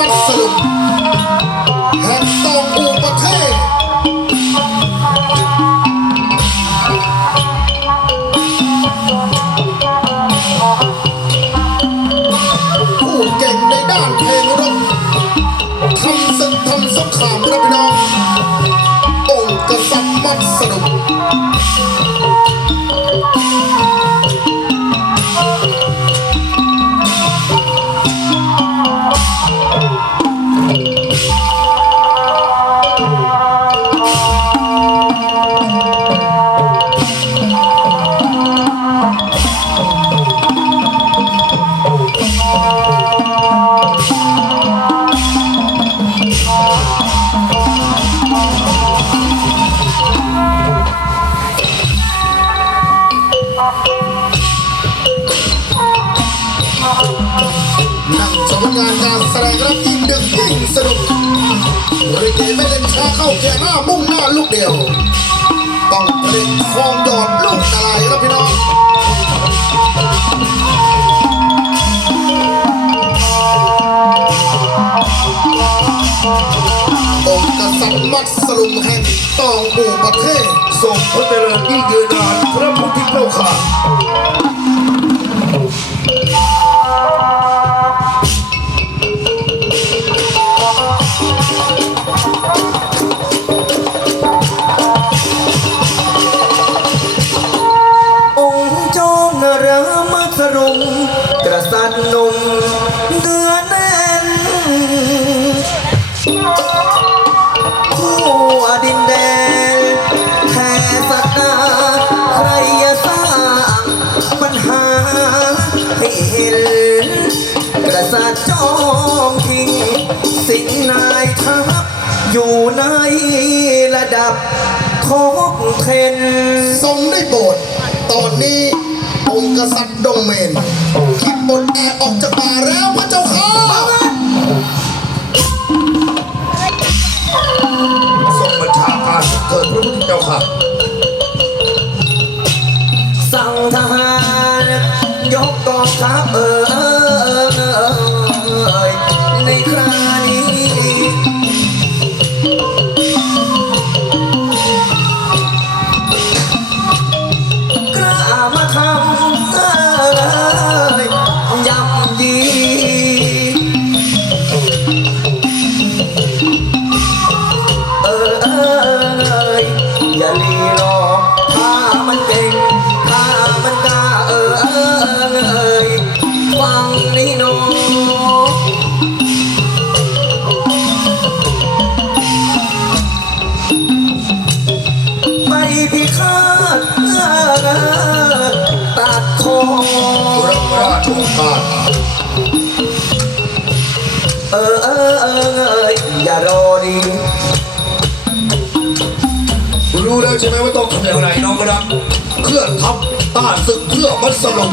ษัตริย์มัดสลุมแห่งตองอูประเทศ ผู้เก่งในด้านเพลงรบทำศึกทำสงครามครับพี่น้ององค์กษัตริย์มัดสลุม นั่งชมงานการแสดงรับยิ่งดึกยิ่งสนุกริเกไม่เล่นช้าเข้าแก่หน้ามุ่งหน้าลูกเดียว ต้องเล่นคลองหยอดลูกอะไรครับพี่น้ององค์กษัตริย์มัดสลุมแห่งตองบูประเทศทรงพระเจริญยิ่งยืนนานพระพุทธเจ้าค่ะ สรุงกริย์หนุ่มเดือนแน่นทั่วดินแดนแผ่สักดาใครจะสร้างปัญหาให้เห็นกษัตริย์จอมทิ้งสิ่งนายทัพอยู่ในระดับทอปเทน ทรงได้โปรดตอนนี้ องค์กษัตริย์ดงเมนคิดบทแอบออกจากป่าแล้วพระเจ้าค่ะทรงบัญชาการเกิดพระพุทธเจ้าค่ะ สั่งทหาร ยกกองทัพเอ่ยในครานี้ เออเออเออเอยอย่ารอดีรู้แล้วใช่ไหมว่าต้องทำอย่างไรน้องกระดังเคลื่อนทัพต้านศึกเพื่อมันสลบ